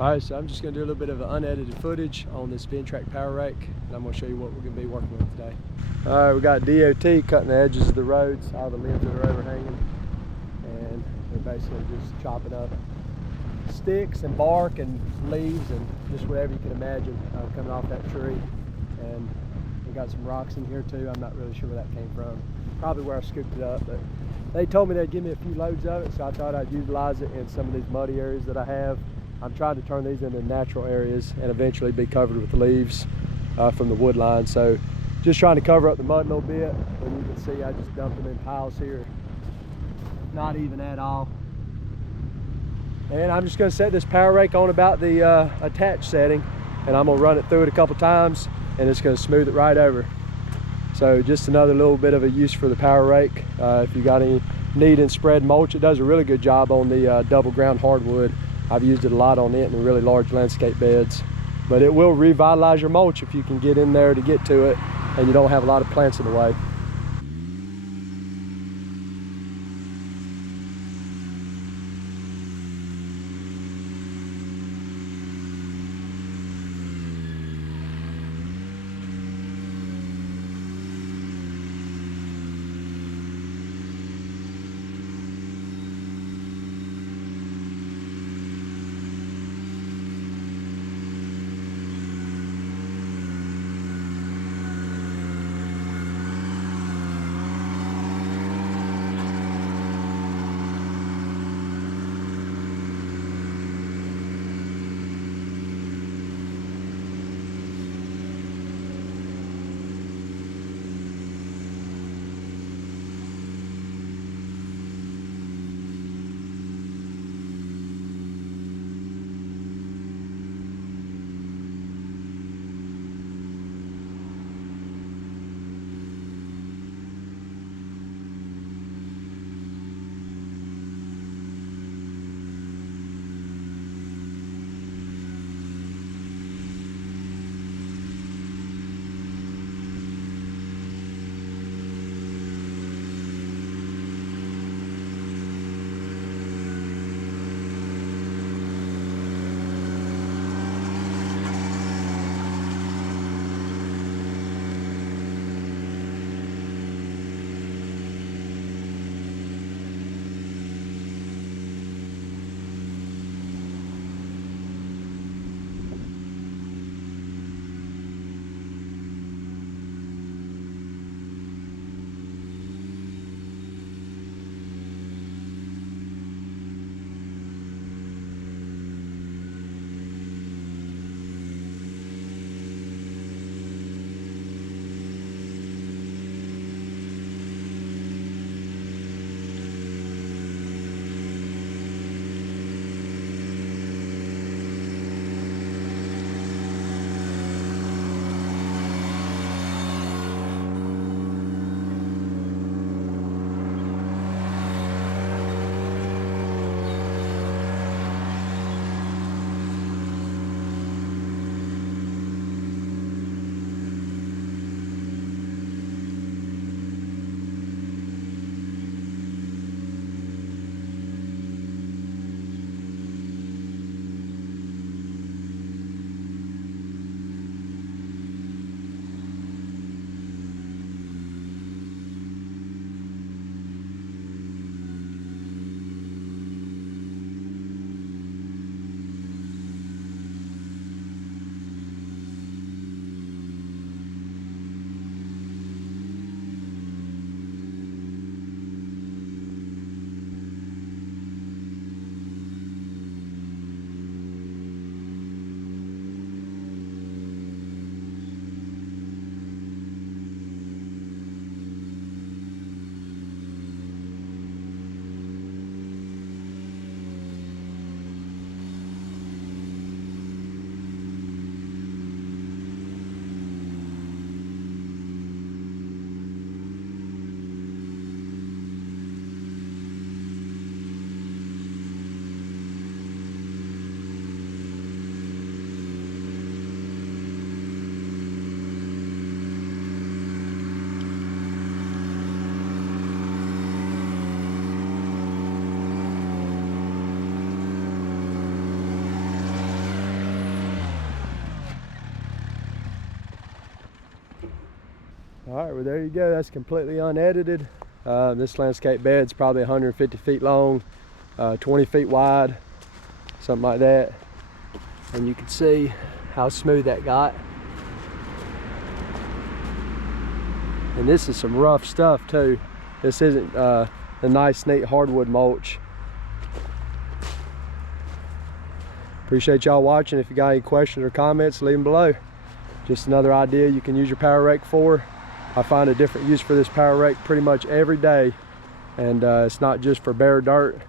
Alright, so I'm just going to do a little bit of unedited footage on this Ventrac Power Rake, and I'm going to show you what we're going to be working with today. Alright, we got DOT cutting the edges of the roads, all the limbs that are overhanging, and we're basically just chopping up sticks and bark and leaves and just whatever you can imagine coming off that tree. And we got some rocks in here too. I'm not really sure where that came from. Probably where I scooped it up, but they told me they'd give me a few loads of it, so I thought I'd utilize it in some of these muddy areas that I have. I'm trying to turn these into natural areas and eventually be covered with leaves from the wood line. So just trying to cover up the mud a little bit. And you can see I just dumped them in piles here. Not even at all. And I'm just going to set this Power Rake on about the attach setting, and I'm going to run it through it a couple times, and it's going to smooth it right over. So just another little bit of a use for the Power Rake. If you got any need in spread mulch, it does a really good job on the double ground hardwood. I've used it a lot on it in really large landscape beds. But it will revitalize your mulch if you can get in there to get to it and you don't have a lot of plants in the way. All right, well there you go. That's completely unedited. This landscape bed's probably 150 feet long, 20 feet wide, something like that. And you can see how smooth that got. And this is some rough stuff too. This isn't the nice, neat hardwood mulch. Appreciate y'all watching. If you got any questions or comments, leave them below. Just another idea you can use your power rake for. I find a different use for this power rake pretty much every day. And it's not just for bare dirt.